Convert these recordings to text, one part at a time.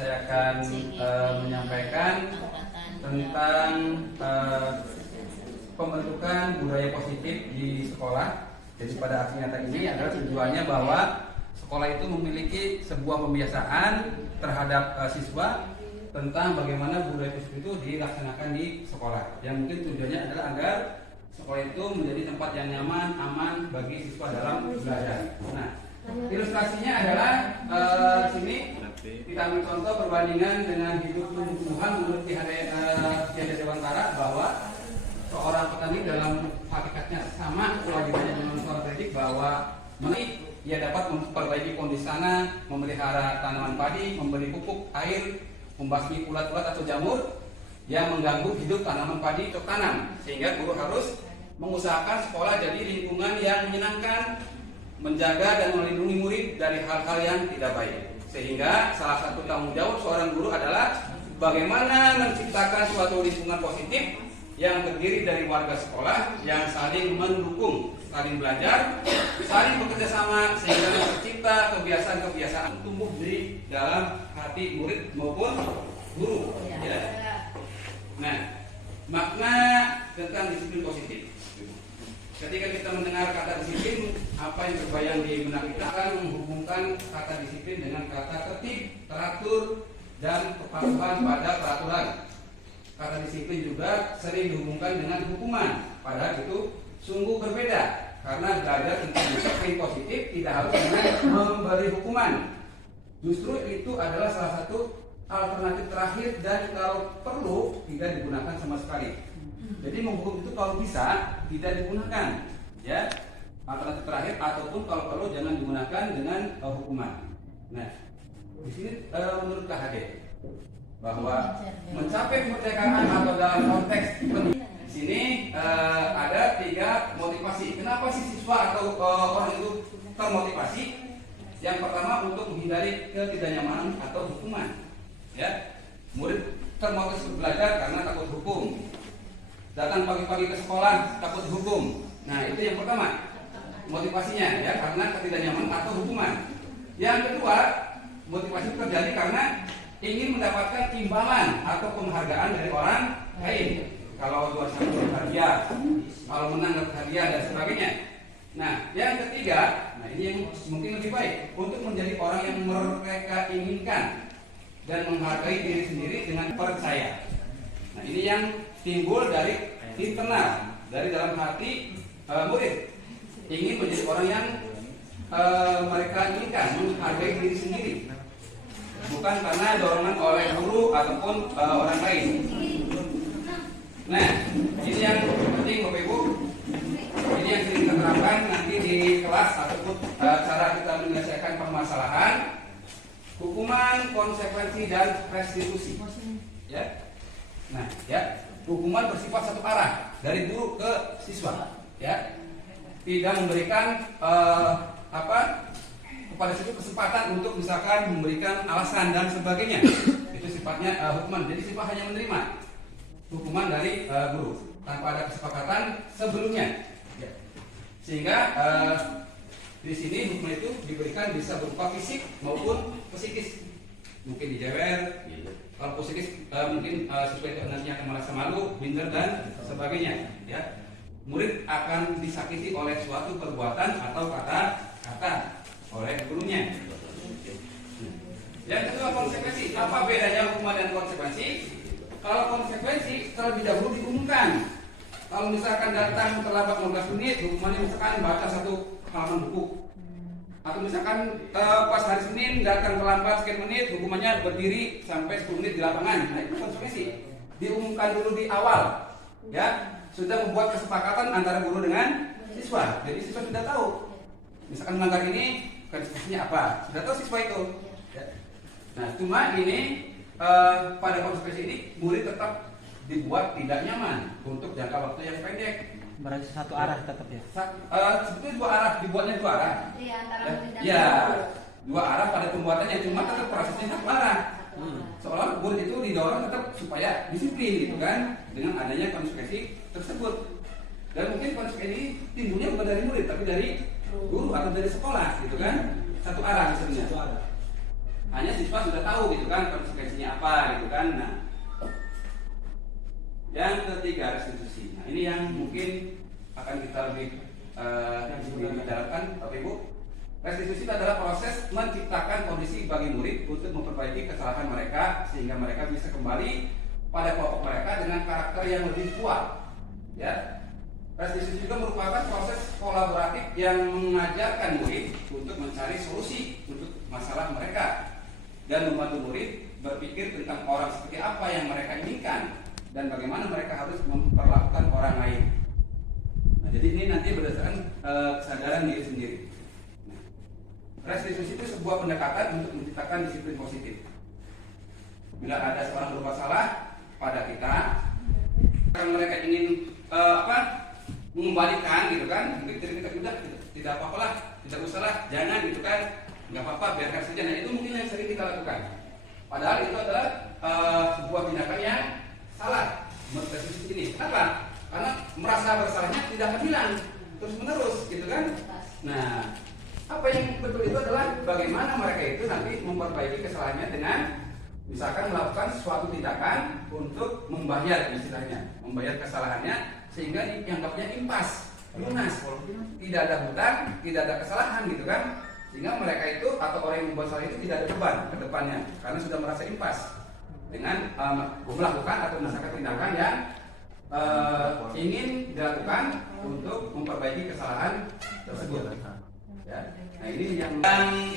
saya akan menyampaikan tentang pembentukan budaya positif di sekolah. Jadi pada aksi nyata ini adalah tujuannya bahwa sekolah itu memiliki sebuah pembiasaan terhadap siswa tentang bagaimana budaya positif itu dilaksanakan di sekolah. Yang mungkin tujuannya adalah agar sekolah itu menjadi tempat yang nyaman, aman bagi siswa dalam belajar. Nah, ilustrasinya adalah sini kita ambil contoh perbandingan dengan hidup tumbuh-tumbuhan menurut Ki Dewantara bahwa seorang petani dalam hakikatnya sama kewajibannya dengan seorang pendidik bahwa ia dapat memperbaiki kondisi tanah, memelihara tanaman padi, memberi pupuk, air, membasmi ulat-ulat atau jamur yang mengganggu hidup tanaman padi untuk tanam. Sehingga guru harus mengusahakan sekolah jadi lingkungan yang menyenangkan, menjaga dan melindungi murid dari hal-hal yang tidak baik. Sehingga salah satu tanggung jawab seorang guru adalah bagaimana menciptakan suatu lingkungan positif yang terdiri dari warga sekolah yang saling mendukung, saling belajar, saling bekerja sama sehingga tercipta kebiasaan-kebiasaan tumbuh di dalam hati murid maupun guru. Ya. Nah, makna tentang disiplin positif. Ketika kita mendengar kata disiplin, apa yang terbayang di benak kita akan menghubungkan kata disiplin dengan kata tertib, teratur, dan kepatuhan pada peraturan. Kata disiplin juga sering dihubungkan dengan hukuman, padahal itu sungguh berbeda. Karena belajar tentang disiplin positif tidak harus dengan memberi hukuman. Justru itu adalah salah satu alternatif terakhir dan kalau perlu tidak digunakan sama sekali. Jadi menghukum itu kalau bisa tidak digunakan, ya. Alternatif terakhir ataupun kalau perlu jangan digunakan dengan hukuman. Nah, di sini menurut KHD bahwa mencapai kemerdekaan atau dalam konteks pendidikan di sini ada 3 motivasi. Kenapa sih siswa atau orang itu termotivasi? Yang pertama untuk menghindari ketidaknyamanan atau hukuman. Ya, murid termotivasi belajar karena takut hukum. Datang pagi-pagi ke sekolah takut hukum. Nah, itu yang pertama motivasinya, ya, karena ketidaknyamanan atau hukuman. Yang kedua, motivasi terjadi karena ingin mendapatkan imbalan atau penghargaan dari orang lain. Kalau juara satu dapat hadiah, kalau menang dapat hadiah dan sebagainya. Nah, yang ketiga, nah ini yang mungkin lebih baik untuk menjadi orang yang mereka inginkan dan menghargai diri sendiri dengan percaya. Nah, ini yang timbul dari internal, dari dalam hati murid ingin menjadi orang yang mereka inginkan, menghargai diri sendiri, bukan karena dorongan oleh guru ataupun orang lain. Nah, ini yang penting Bapak Ibu. Ini yang sering kita terapkan nanti di kelas ataupun cara kita menyelesaikan permasalahan, hukuman, konsekuensi dan restitusi. Ya. Nah, ya, hukuman bersifat satu arah dari guru ke siswa. Ya, tidak memberikan kepada siswa kesempatan untuk misalkan memberikan alasan dan sebagainya. Itu sifatnya hukuman. Jadi siswa hanya menerima hukuman dari guru tanpa ada kesepakatan sebelumnya. Ya. Sehingga di sini hukuman itu diberikan bisa berupa fisik maupun psikis. Mungkin dijewer, kalau psikis mungkin siswa itu nantinya akan merasa malu, minder dan sebagainya. Ya. Murid akan disakiti oleh suatu perbuatan atau kata-kata oleh gurunya. Yang kedua, konsekuensi. Apa bedanya hukuman dan konsekuensi? Kalau konsekuensi terlebih dahulu diumumkan. Kalau misalkan datang terlambat 15 menit, hukumannya misalkan baca 1 halaman buku. Atau misalkan pas hari Senin datang terlambat sekian menit, hukumannya berdiri sampai 10 menit di lapangan. Nah, itu konsekuensi. Diumumkan dulu di awal. Ya, sudah membuat kesepakatan antara guru dengan siswa. Jadi siswa sudah tahu. Misalkan melanggar ini, konsekuensinya apa? Sudah tahu siswa itu. Ya. Nah, cuma ini pada konsekuensi ini murid tetap dibuat tidak nyaman untuk jangka waktu yang pendek. Berarti satu arah tetap ya? Sebetulnya 2 arah, dibuatnya 2 arah. Iya, antara murid dan ya, guru. 2 arah pada pembuatannya, cuma tetap prosesnya 1 arah. Seolah murid itu didorong tetap supaya disiplin, gitu kan, dengan adanya konsekuensi tersebut. Dan mungkin konsekuensi timbulnya bukan dari murid, tapi dari guru atau dari sekolah, gitu kan, 1 arah sebenarnya. hanya siswa sudah tahu gitu kan konsekuensinya apa gitu kan. Nah, yang ketiga restitusi. Nah, ini yang mungkin akan kita lebih bicarakan, Bapak Ibu. Restitusi itu adalah proses menciptakan kondisi bagi murid untuk memperbaiki kesalahan mereka sehingga mereka bisa kembali pada kelompok mereka dengan karakter yang lebih kuat. Ya, restitusi juga merupakan proses kolaboratif yang mengajarkan murid untuk mencari solusi untuk masalah mereka dan membantu murid berpikir tentang orang seperti apa yang mereka inginkan dan bagaimana mereka harus memperlakukan orang lain. Nah, jadi ini nanti berdasarkan kesadaran diri sendiri. Restitusi itu sebuah pendekatan untuk menciptakan disiplin positif. Bila ada seorang berbuat salah pada kita, mereka ingin mengembalikan gitu kan, kita udah tidak apa-apa lah, tidak usah lah, jangan gitu kan, nggak apa-apa, biarkan saja. Nah, itu mungkin yang sering kita lakukan. Padahal itu adalah sebuah tindakan yang salah. Restitusi ini, kenapa? Karena merasa bersalahnya tidak akan hilang terus menerus gitu kan. Nah, apa yang betul itu adalah bagaimana mereka itu nanti memperbaiki kesalahannya dengan misalkan melakukan suatu tindakan untuk membayar, istilahnya membayar kesalahannya sehingga dianggapnya impas, lunas, tidak ada hutang, tidak ada kesalahan gitu kan, sehingga mereka itu atau orang yang membuat salah itu tidak ada beban ke depannya karena sudah merasa impas dengan melakukan atau misalkan tindakan yang ingin dilakukan untuk memperbaiki kesalahan tersebut. Ya. Nah, ini yang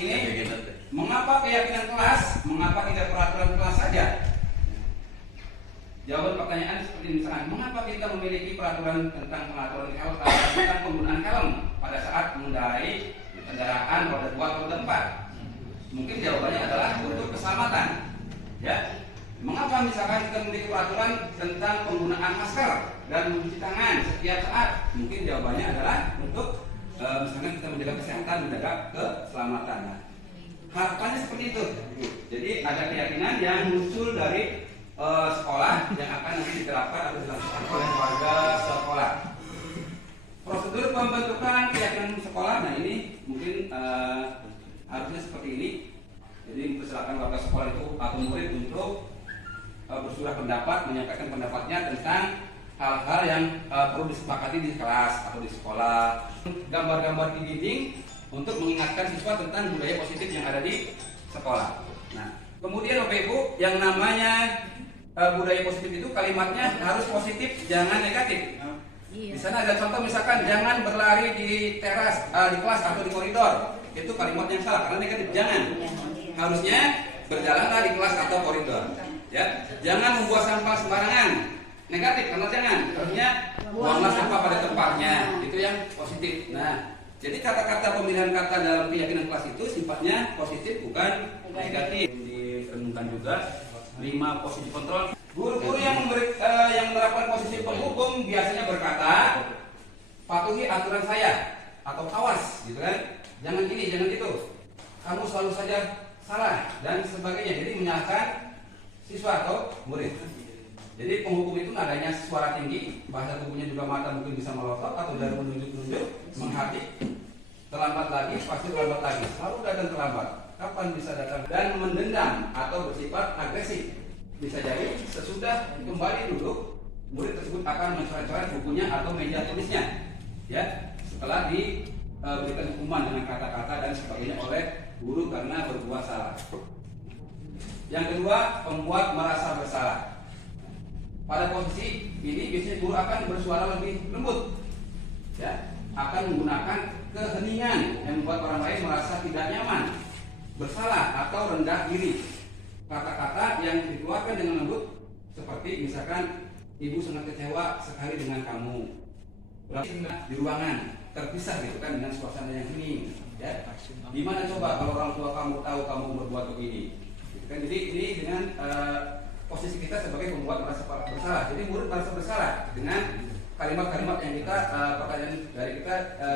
ini mengapa keyakinan kelas, mengapa tidak peraturan kelas saja? Jawaban pertanyaan seperti misalkan, mengapa kita memiliki peraturan tentang pengaturan helm, tentang penggunaan helm pada saat mengendarai kendaraan roda 2 atau roda 4? Mungkin jawabannya adalah untuk keselamatan. Ya. Mengapa misalkan kita memiliki peraturan tentang penggunaan masker dan mencuci tangan setiap saat? Mungkin jawabannya adalah untuk misalkan kita menjaga kesehatan, menjaga keselamatan. Nah, harapannya seperti itu. Jadi ada keyakinan yang muncul dari sekolah yang akan nanti diterapkan atau dilakukan oleh warga sekolah. Prosedur pembentukan keyakinan sekolah, nah ini mungkin harusnya seperti ini. Jadi mempersilakan warga sekolah itu atau murid untuk bersuara pendapat, menyampaikan pendapatnya tentang hal-hal yang perlu disepakati di kelas atau di sekolah. Gambar-gambar di dinding untuk mengingatkan siswa tentang budaya positif yang ada di sekolah. Nah, kemudian Bapak Ibu, yang namanya budaya positif itu kalimatnya harus positif, jangan negatif. Di sana ada contoh misalkan jangan berlari di teras, di kelas atau di koridor. Itu kalimat yang salah karena negatif. Jangan. Harusnya berjalanlah di kelas atau koridor. Ya, jangan membuang sampah sembarangan. Negatif, karena jangan. Harusnya buanglah sampah pada tempatnya. Itu yang positif. Nah, jadi kata-kata pemilihan kata dalam keyakinan kelas itu sifatnya positif bukan negatif. Ditentukan juga 5 posisi kontrol. Guru-guru yang menerapkan posisi penghukum biasanya berkata, patuhi aturan saya atau awas, gitu kan? Jangan gini, jangan itu. Kamu selalu saja salah dan sebagainya. Jadi menyalahkan siswa atau murid. Jadi penghukum itu nadanya suara tinggi, bahasa tubuhnya juga mata mungkin bisa melotot atau dari menunjuk-nunjuk, menghati. Terlambat lagi, pasti terlambat lagi. Selalu datang terlambat. Kapan bisa datang? Dan mendendam atau bersifat agresif. Bisa jadi sesudah kembali duduk, murid tersebut akan mencoret-coret bukunya atau meja tulisnya. Ya, setelah diberikan hukuman dengan kata-kata dan sebagainya oleh guru karena berbuat salah. Yang kedua, pembuat merasa bersalah. Pada posisi ini biasanya guru akan bersuara lebih lembut, ya, akan menggunakan keheningan yang membuat orang lain merasa tidak nyaman, bersalah atau rendah diri. Kata-kata yang dikeluarkan dengan lembut seperti misalkan, ibu sangat kecewa sekali dengan kamu. Berarti di ruangan terpisah gitu kan dengan suasana yang hening. Ya. Gimana coba kalau orang tua kamu tahu kamu berbuat begini? Gitu kan? Jadi ini dengan posisi kita sebagai pembuat merasa bersalah. Jadi murid merasa bersalah dengan kalimat-kalimat yang kita pertanyaan dari kita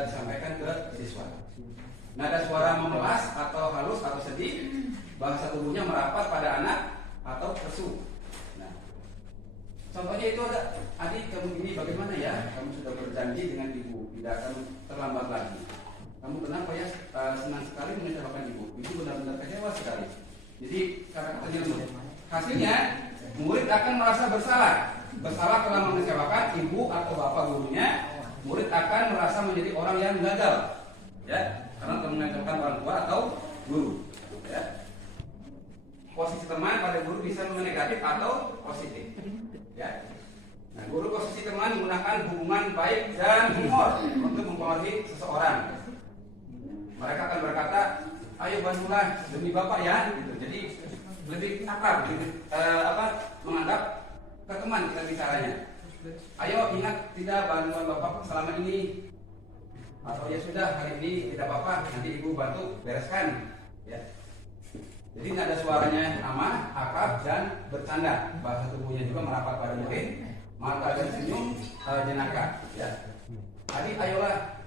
disampaikan ke siswa. Nada suara memelas atau halus atau sedih, bahasa tubuhnya merapat pada anak atau lesu. Nah, contohnya itu ada, adik kamu ini bagaimana ya? Kamu sudah berjanji dengan ibu tidak akan terlambat lagi. Kamu kenapa ya senang sekali mengecewakan ibu? Ibu benar-benar kecewa sekali. Jadi kata-katanya lembut. Hasilnya murid akan merasa bersalah telah mengecewakan ibu atau bapak gurunya. Murid akan merasa menjadi orang yang gagal, ya, karena telah mengecewakan orang tua atau guru. Ya. Posisi teman pada guru bisa negatif atau positif. Ya. Nah, guru posisi teman menggunakan hubungan baik dan humor untuk mempengaruhi seseorang. Mereka akan berkata, ayo bantulah demi bapak ya. Gitu. Jadi lebih akrab, menganggap ke teman kita bicaranya. Ayo ingat tidak bantuan bapak selama ini. Atau ya sudah hari ini tidak apa-apa, nanti ibu bantu bereskan. Ya. Jadi nada suaranya aman, akrab dan bercanda. Bahasa tubuhnya juga merapat pada murid. Mata dan senyum jenaka. Ya. Adik, ayolah,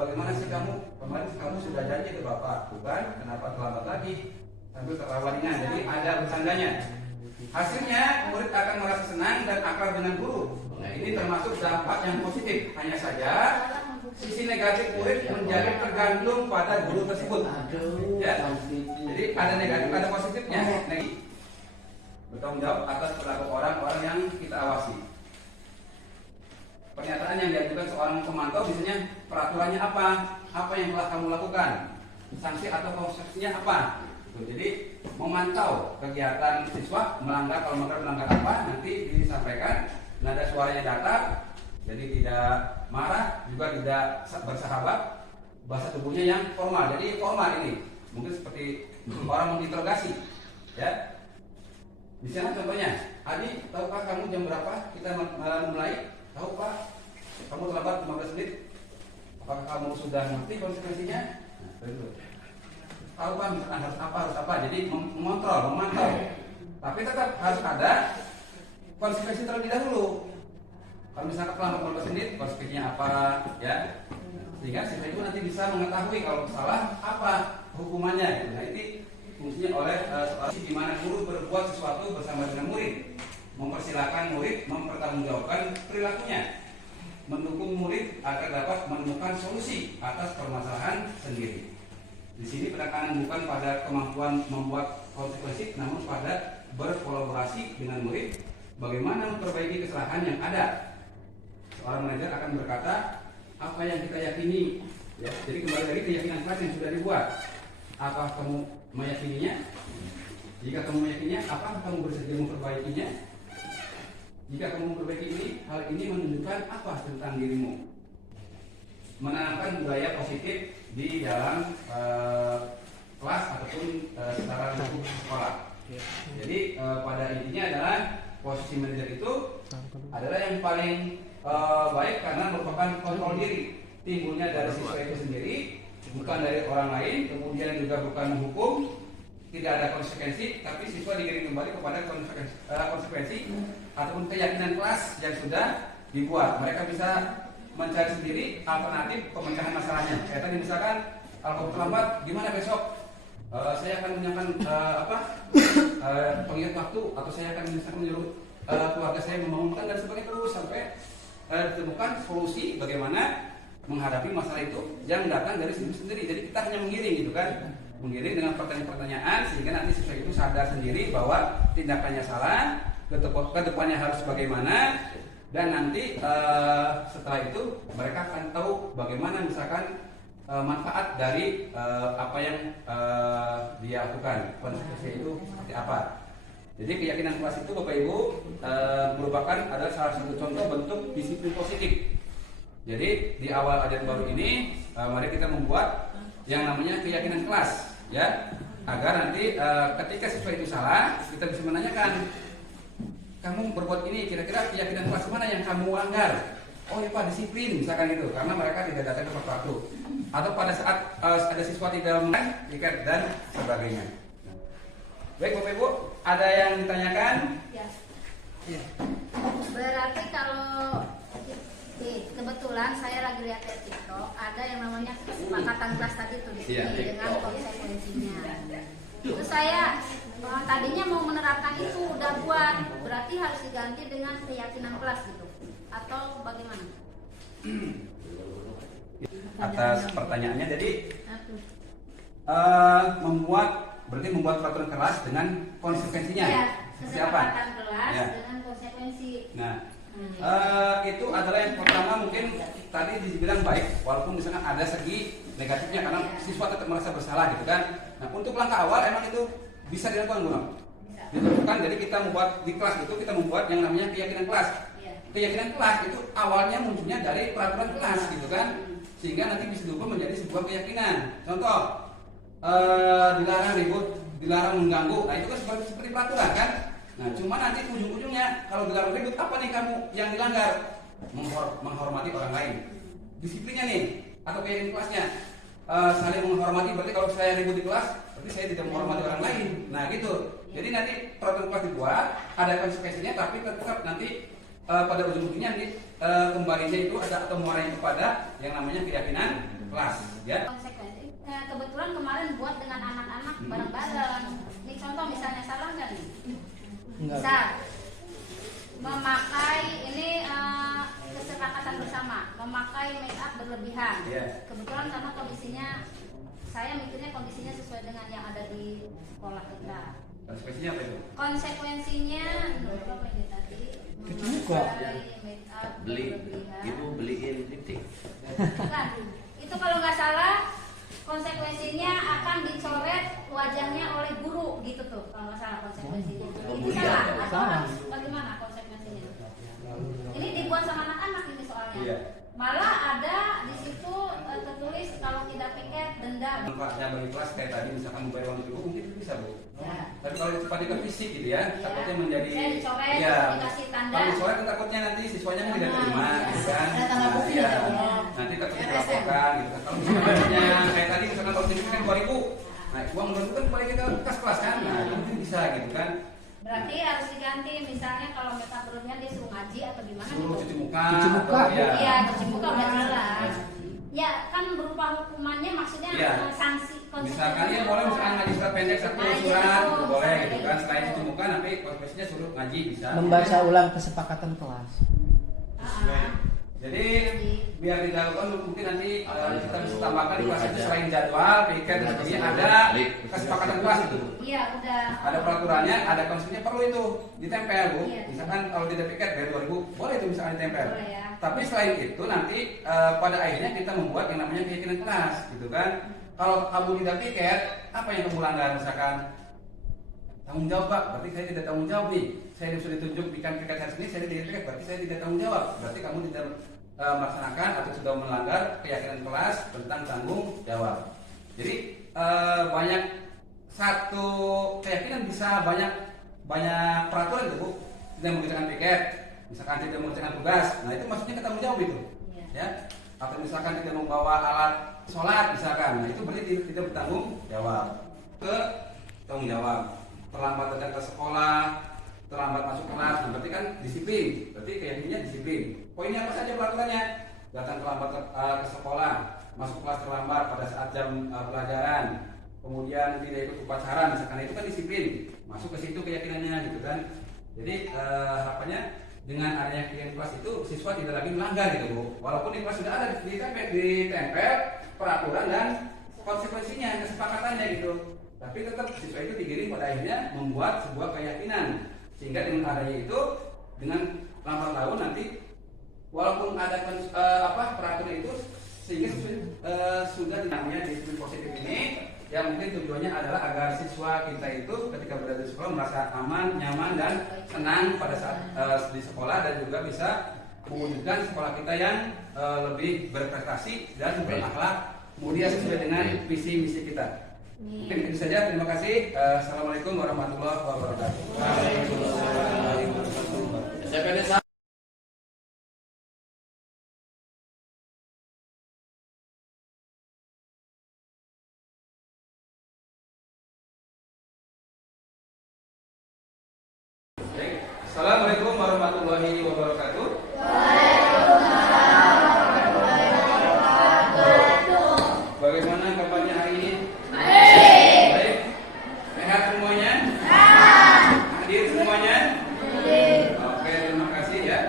bagaimana sih kamu? Kemarin kamu sudah janji ke bapak, bukan? Kenapa terlambat lagi? Sambil tertawa ringan. Jadi ada bercandanya. Hasilnya murid akan merasa senang dan akrab dengan guru. Nah, ini termasuk dampak yang positif. Hanya saja sisi negatif murid menjadi tergantung pada guru tersebut. Ya. Jadi ada negatif, ada positifnya. Bertanggung jawab atas perilaku orang-orang yang kita awasi. Pernyataan yang diajukan seorang pemantau misalnya peraturannya apa? Apa yang telah kamu lakukan? Sanksi atau konsekuensinya apa? Jadi memantau kegiatan siswa melanggar, kalau melanggar apa nanti disampaikan. Nada suaranya datar, jadi tidak marah, juga tidak bersahabat. Bahasa tubuhnya yang formal, jadi formal ini mungkin seperti orang menginterogasi. Ya, di sana contohnya, Adi, tahukah kamu jam berapa kita mulai? Tahu Pak, kamu terlambat 15 menit. Apakah kamu sudah ngerti konsekuensinya? Nah, tahu Pak, misalkan harus apa. Jadi mengontrol, memantau. Tapi tetap harus ada konsekuensi terlebih dahulu. Kalau misalkan terlambat 15 menit, konsekuensinya apa? Ya, sehingga siswa itu nanti bisa mengetahui kalau salah apa hukumannya. Nah, ini fungsinya oleh di mana guru berbuat sesuatu bersama dengan murid. Mempersilahkan murid mempertanggungjawabkan perilakunya, mendukung murid agar dapat menemukan solusi atas permasalahan sendiri. Di sini penekanan bukan pada kemampuan membuat konsekuensi, namun pada berkolaborasi dengan murid, bagaimana memperbaiki kesalahan yang ada. Seorang manajer akan berkata, apa yang kita yakini, ya, jadi kembali dari keyakinan kelas yang sudah dibuat. Apa kamu meyakininya? Jika kamu meyakininya, apakah kamu bersedia memperbaikinya? Jika kamu memperbaiki ini, hal ini menunjukkan apa tentang dirimu? Menanamkan budaya positif di dalam kelas ataupun secara lingkup sekolah. Jadi pada intinya adalah posisi manajer itu adalah yang paling baik karena merupakan kontrol diri. Timbulnya dari siswa itu sendiri, bukan dari orang lain, kemudian juga bukan menghukum. Tidak ada konsekuensi, tapi siswa digiring kembali kepada konsekuensi ataupun keyakinan kelas yang sudah dibuat. Mereka bisa mencari sendiri alternatif pemecahan masalahnya. Kayak tadi misalkan, kalau terlambat, gimana besok? Saya akan menyiapkan pengingat waktu, atau saya akan menyuruh keluarga saya membangunkan dan sebagainya, terus sampai ditemukan solusi bagaimana menghadapi masalah itu yang datang dari sendiri. Jadi kita hanya mengiring gitu kan. Mengiring dengan pertanyaan-pertanyaan sehingga nanti siswa itu sadar sendiri bahwa tindakannya salah, ke depannya harus bagaimana, dan nanti setelah itu mereka akan tahu bagaimana misalkan manfaat dari apa yang dia lakukan, konsekuensi itu seperti apa. Jadi keyakinan kelas itu Bapak Ibu merupakan adalah salah satu contoh bentuk disiplin positif. Jadi di awal ajaran baru ini mari kita membuat yang namanya keyakinan kelas, ya, agar nanti ketika siswa itu salah kita bisa menanyakan, kamu berbuat ini kira-kira keyakinan kelas mana yang kamu langgar? Oh ya Pak, disiplin misalkan itu, karena mereka tidak datang tepat waktu, atau pada saat ada siswa tidak menang tiket dan sebagainya. Baik Bapak Ibu, ada yang ditanyakan? Ya. Iya. Berarti kalau kebetulan saya lagi lihat di TikTok ada yang namanya kesepakatan kelas tadi tuh di sini dengan konsekuensinya. Itu saya tadinya mau menerapkan itu udah buat, berarti harus diganti dengan keyakinan kelas gitu atau bagaimana? Atas pertanyaannya, jadi membuat berarti membuat peraturan kelas dengan konsekuensinya. Ya, Seperti apa? kesepakatan kelas Ya. dengan konsekuensi. Nah, itu adalah yang pertama mungkin tadi dibilang baik, walaupun misalkan ada segi negatifnya karena siswa tetap merasa bersalah gitu kan. Nah, untuk langkah awal emang itu bisa dilakukan, Bu. Dilakukan, jadi kita membuat di kelas itu kita membuat yang namanya keyakinan kelas. Ya. Keyakinan kelas itu awalnya munculnya dari peraturan kelas gitu kan, sehingga nanti bisa diubah menjadi sebuah keyakinan. Contoh, dilarang ribut, dilarang mengganggu. Nah itu kan seperti peraturan kan. Nah cuma nanti ujung-ujungnya kalau dilarang ribut, apa nih kamu yang dilanggar? Menghormati orang lain. Disiplinnya nih atau keyakinan kelasnya saling menghormati. Berarti kalau saya ribut di kelas, berarti saya tidak menghormati orang lain. Nah gitu. Jadi nanti peraturan kelas dibuat, ada konsekuensinya, tapi tetap nanti pada ujung-ujungnya nanti kembalinya itu ada atau muaranya kepada yang namanya keyakinan kelas. Ya. Konsekuensi. Kebetulan kemarin buat dengan anak-anak bareng-bareng. Ini contoh misalnya salah nggak nih? Enggak. Misal memakai ini kesepakatan bersama, memakai make up berlebihan. Yeah. Kebetulan karena kondisinya, saya mikirnya kondisinya sesuai dengan yang ada di sekolah kita. Konsekuensinya apa itu? Konsekuensinya, apa ini tadi? Kecil juga. Memakai make up Beli, berlebihan. ibu beliin lipstick. Bukan. Itu kalau nggak salah konsekuensinya akan dicoret wajahnya oleh guru gitu tuh kalau nggak salah konsekuensinya. Itu salah atau Salah. bagaimana konsekuensinya? Ini dibuat sama anak-anak ini soalnya. Iya. Malah ada di situ tertulis kalau tidak piket denda. Manfaatnya bagi kelas kayak tadi misalkan membayar uang ibu mungkin bisa, Bu. Ya. Tapi kalau sifatnya ke fisik gitu ya, Iya. takutnya menjadi Saya dicoret, iya. dikasih tanda. Kalau dicoret kan takutnya nanti siswanya kan tidak terima Iya. gitu kan. Ada tanda bukti Iya. gitu, ya. Nanti takutnya dilaporkan gitu kan. Kalau misalnya kayak tadi misalkan kalau kan 2.000. Nah, uang 2.000 kan balik ke kas kelas kan. Nah, itu mungkin bisa gitu kan. Berarti harus diganti misalnya kalau mereka berlebihan dia suruh ngaji atau gimana Suruh gitu. cuci muka. Cuci muka. atau ya. Iya, cuci muka udah jelas. Ya kan berupa hukumannya maksudnya Iya. sanksi Misalkan ya boleh misalkan ngaji surat pendek satu Nah, surat itu. boleh gitu kan. Selain cuci muka nanti konsekuensinya suruh ngaji bisa. Membaca ulang kesepakatan kelas. Ah, Jadi biar tidak lupa mungkin nanti kita bisa tambahkan di kelas itu selain jadwal, piket dan sebagainya ada kesepakatan kelas itu. iya udah. Ada peraturannya, ada konsepnya perlu itu ditempel, Bu. Iya. Misalkan kalau tidak piket bayar 2.000, boleh itu misalkan ditempel. Boleh ya. Tapi selain itu nanti pada akhirnya kita membuat yang namanya keyakinan kelas, gitu kan. Kalau kamu tidak piket, apa yang kamu langgar misalkan? Tanggung jawab, Pak. Berarti saya tidak tanggung jawab nih. Saya sudah ditunjuk bikin piket hari ini, saya tidak piket. Berarti saya tidak tanggung jawab. Berarti kamu tidak melaksanakan atau sudah melanggar keyakinan kelas tentang tanggung jawab. Jadi banyak satu keyakinan bisa banyak peraturan itu, Bu. Tidak mengerjakan piket, misalkan tidak mengerjakan tugas. Nah itu maksudnya tanggung jawab itu, Iya. ya. Atau misalkan tidak membawa alat sholat misalkan, nah itu berarti tidak bertanggung jawab. Ke tanggung jawab. Terlambat datang ke sekolah, terlambat masuk kelas, nah berarti kan disiplin. Berarti keyakinannya disiplin. Poinnya apa saja peraturannya? Datang terlambat ke sekolah, masuk kelas terlambat pada saat jam pelajaran, kemudian tidak ikut upacara, misalkan itu kan disiplin. Masuk ke situ keyakinannya gitu kan. Jadi harapannya dengan adanya keyakinan kelas itu siswa tidak lagi melanggar gitu, Bu. Walaupun di kelas sudah ada ditempel peraturan dan konsekuensinya, kesepakatannya gitu. Tapi tetap siswa itu digiring pada akhirnya membuat sebuah keyakinan, sehingga dengan adanya itu dengan lambat laun nanti walaupun ada peraturan itu sehingga sudah namanya disiplin positif ini yang mungkin tujuannya adalah agar siswa kita itu ketika berada di sekolah merasa aman, nyaman dan senang pada saat di sekolah dan juga bisa mewujudkan sekolah kita yang lebih berprestasi dan berakhlak mulia sesuai dengan visi misi kita. Mungkin itu saja, terima kasih. Assalamualaikum warahmatullahi wabarakatuh. Waalaikumsalam. Assalamualaikum warahmatullahi wabarakatuh. Bagaimana kabarnya hari ini? Baik. Sehat semuanya? Hadir semuanya? Oke, terima kasih ya.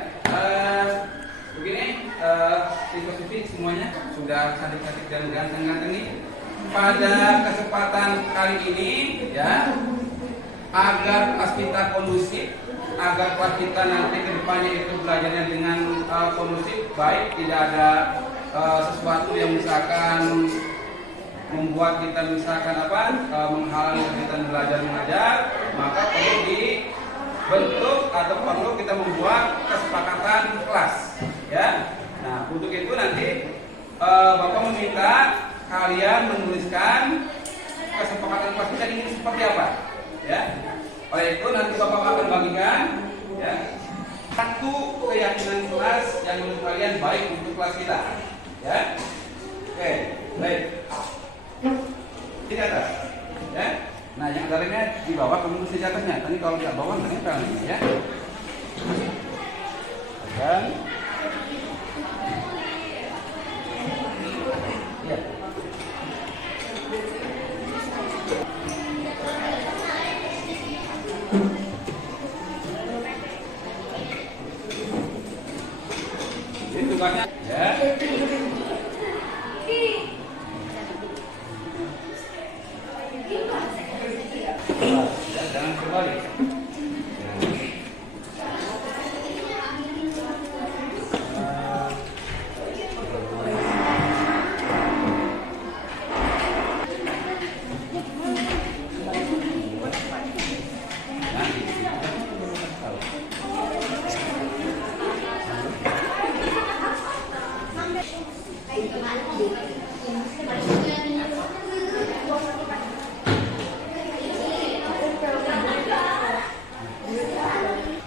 Begini, siswa-siswi semuanya sudah cantik-cantik dan ganteng-ganteng nih. pada kesempatan kali ini ya, agar kelas kita kondusif, agar kelas kita nanti kedepannya itu belajarnya dengan kondusif, baik, tidak ada sesuatu yang misalkan membuat kita misalkan menghalangi kita belajar mengajar, maka perlu dibentuk atau perlu kita membuat kesepakatan kelas ya. Nah, untuk itu nanti Bapak meminta kalian menuliskan kesepakatan kelas kita ini seperti apa ya. Oleh itu nanti Bapak akan bagikan ya satu keyakinan kelas yang menurut kalian baik untuk kelas kita ya. Oke, baik. Di atas ya. Nah, yang dalamnya di bawah, kamu mesti di atasnya. Tadi kalau tidak bawah nanti apa ya? Dan ya. Ini tugasnya ya. Jangan kembali.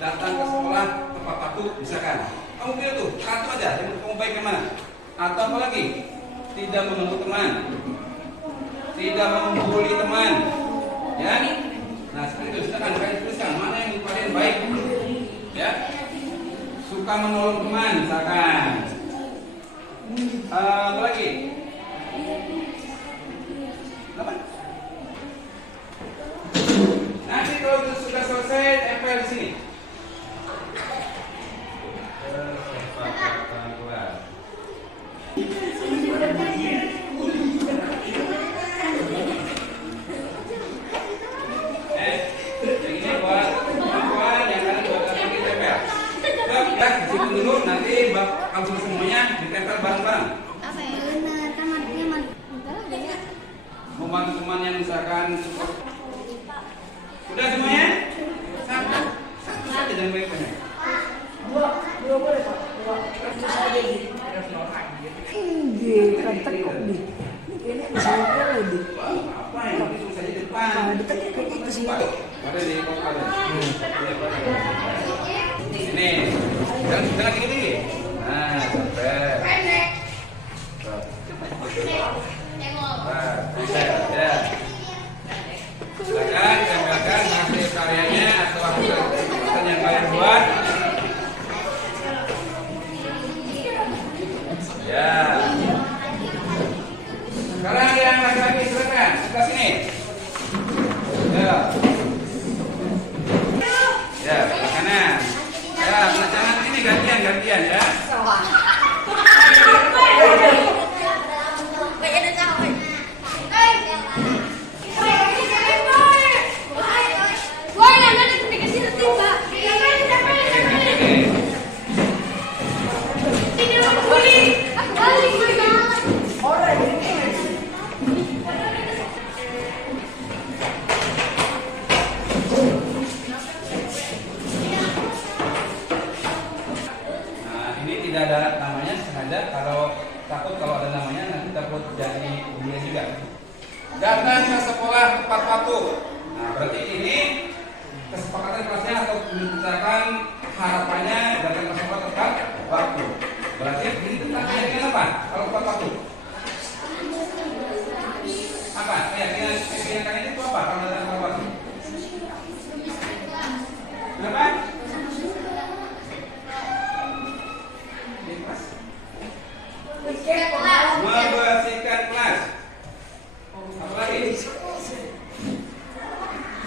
Datang ke sekolah tepat waktu, misalkan kamu pilih tuh satu aja yang kamu baik kemana, atau apa lagi, tidak mengganggu teman, tidak membuli teman ya. Nah, seperti itu, silakan kalian tuliskan mana yang kalian baik ya. Suka menolong teman misalkan. Apa lagi? Apa? Nanti kalau sudah selesai tempel di sini. Kesepakatan kelas. Yang ini buat perempuan, yang kanan buat laki-laki tempel. Kita hitung dulu, nanti langsung semuanya ditempel bareng-bareng. Apa ya? Benar, kan matanya Membantu teman yang misalkan support. Udah semuanya? Satu saja dan baik-baik. Dua boleh Pak. Dua. Terus saja gitu. Kan tekuk nih. Ini bisa lebih. Apa yang itu susah di depan? Dekatnya kayak gitu sih. Ada di kota. Ini. Jangan tinggi-tinggi. Nah, sampai. Ya. Silakan tempelkan hasil karyanya atau hasil kegiatan yang kalian buat. Ya. Sekarang yang laki-laki silakan sebelah sini. Ya. Ya, sebelah kanan. Ya, jangan ini gantian ya. Tidak ada namanya sengaja, kalau takut kalau ada namanya nanti takut jadi dunia juga. Datang ke sekolah tepat waktu. Nah, berarti ini kesepakatan kelasnya atau misalkan harapannya datang ke sekolah tepat waktu. Berarti ini tentang keyakinan apa? Kalau tepat waktu. Apa? Keyakinan itu apa kalau datang tepat waktu? Kenapa? Membersihkan kelas. Apa lagi?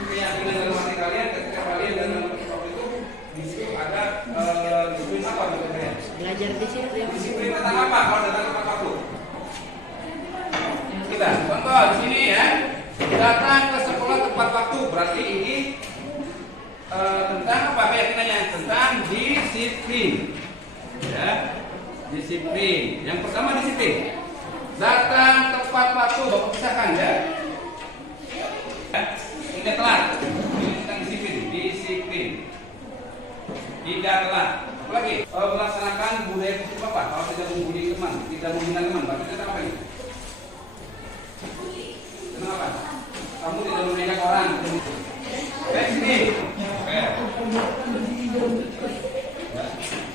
Keyakinan dalam hati kalian ketika kalian dalam waktu itu di situ ada disiplin apa menurut kalian? Belajar disiplin. Disiplin tentang apa kalau datang tepat waktu? Kita contoh contoh di sini ya, datang ke sekolah tepat waktu, berarti ini tentang apa keyakinannya? Tentang disiplin. Ya, disiplin. Yang pertama disiplin. Datang tepat waktu, Bapak pisahkan ya. Tidak telat. Ini tentang disiplin. Disiplin. Tidak telat. Apalagi melaksanakan budaya positif Bapak. Kalau tidak membuli teman, tidak menghina teman, berarti kita apa ini? Kenapa? Kamu tidak memejak orang. Sini.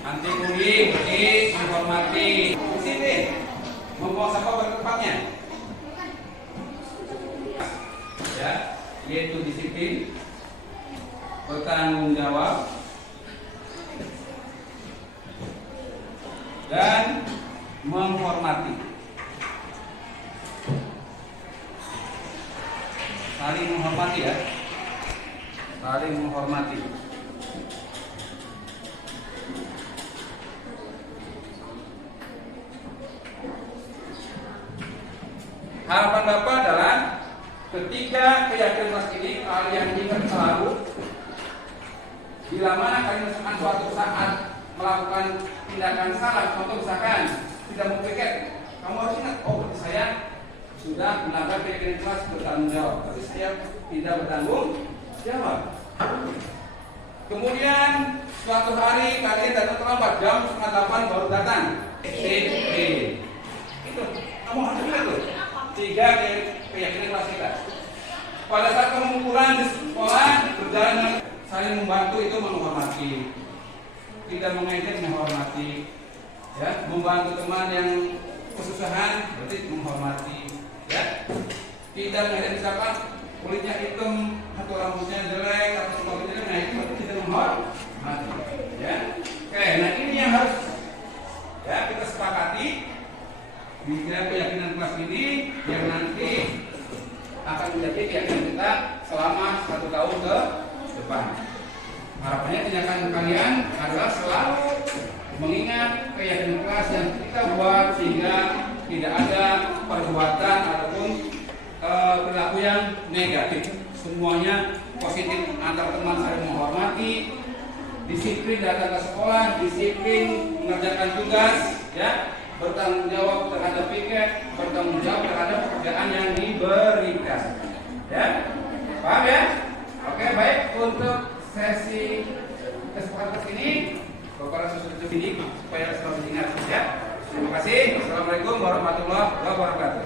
Anti bullying, menghormati. Sini. Membawa siapa pada tempatnya. Ya, yaitu disiplin, bertanggung jawab, dan menghormati. Saling menghormati ya. Saling menghormati. Harapan Bapak adalah ketika keyakinan kelas ini kalian ingat selalu, bila mana kalian misalkan suatu saat melakukan tindakan salah, contoh misalkan tidak mau piket, kamu harus ingat, oh berarti saya sudah melanggar keyakinan kelas, bertanggung jawab, tapi saya tidak bertanggung jawab. Kemudian suatu hari kalian datang terlambat, jam 7:30 baru datang. Itu kamu harus ingat tuh. 3 keyakinan kelas kita. Pada saat pengukuran di sekolah berjalan saling membantu itu menghormati, tidak mengejek menghormati, ya, membantu teman yang kesusahan berarti menghormati, ya, tidak mengejek misalkan kulitnya hitam atau rambutnya jelek atau sebagainya, nah itu berarti tidak menghormati, ya. Oke, nah ini yang harus ya kita sepakati. Bicara keyakinan kelas ini yang nanti akan menjadi keyakinan kita selama 1 tahun ke depan. Harapannya tindakan kalian adalah selalu mengingat keyakinan kelas yang kita buat sehingga tidak ada perbuatan ataupun perilaku yang negatif. Semuanya positif, antar teman saling menghormati, disiplin datang ke sekolah, disiplin mengerjakan tugas, ya. Bertanggung jawab terhadap piket, bertanggung jawab terhadap pekerjaan yang diberikan. Ya, paham ya? Oke, baik. Untuk sesi kesempatan ini, Bapak Rasul ini supaya selalu diingat. Ya, terima kasih. Assalamualaikum warahmatullahi wabarakatuh.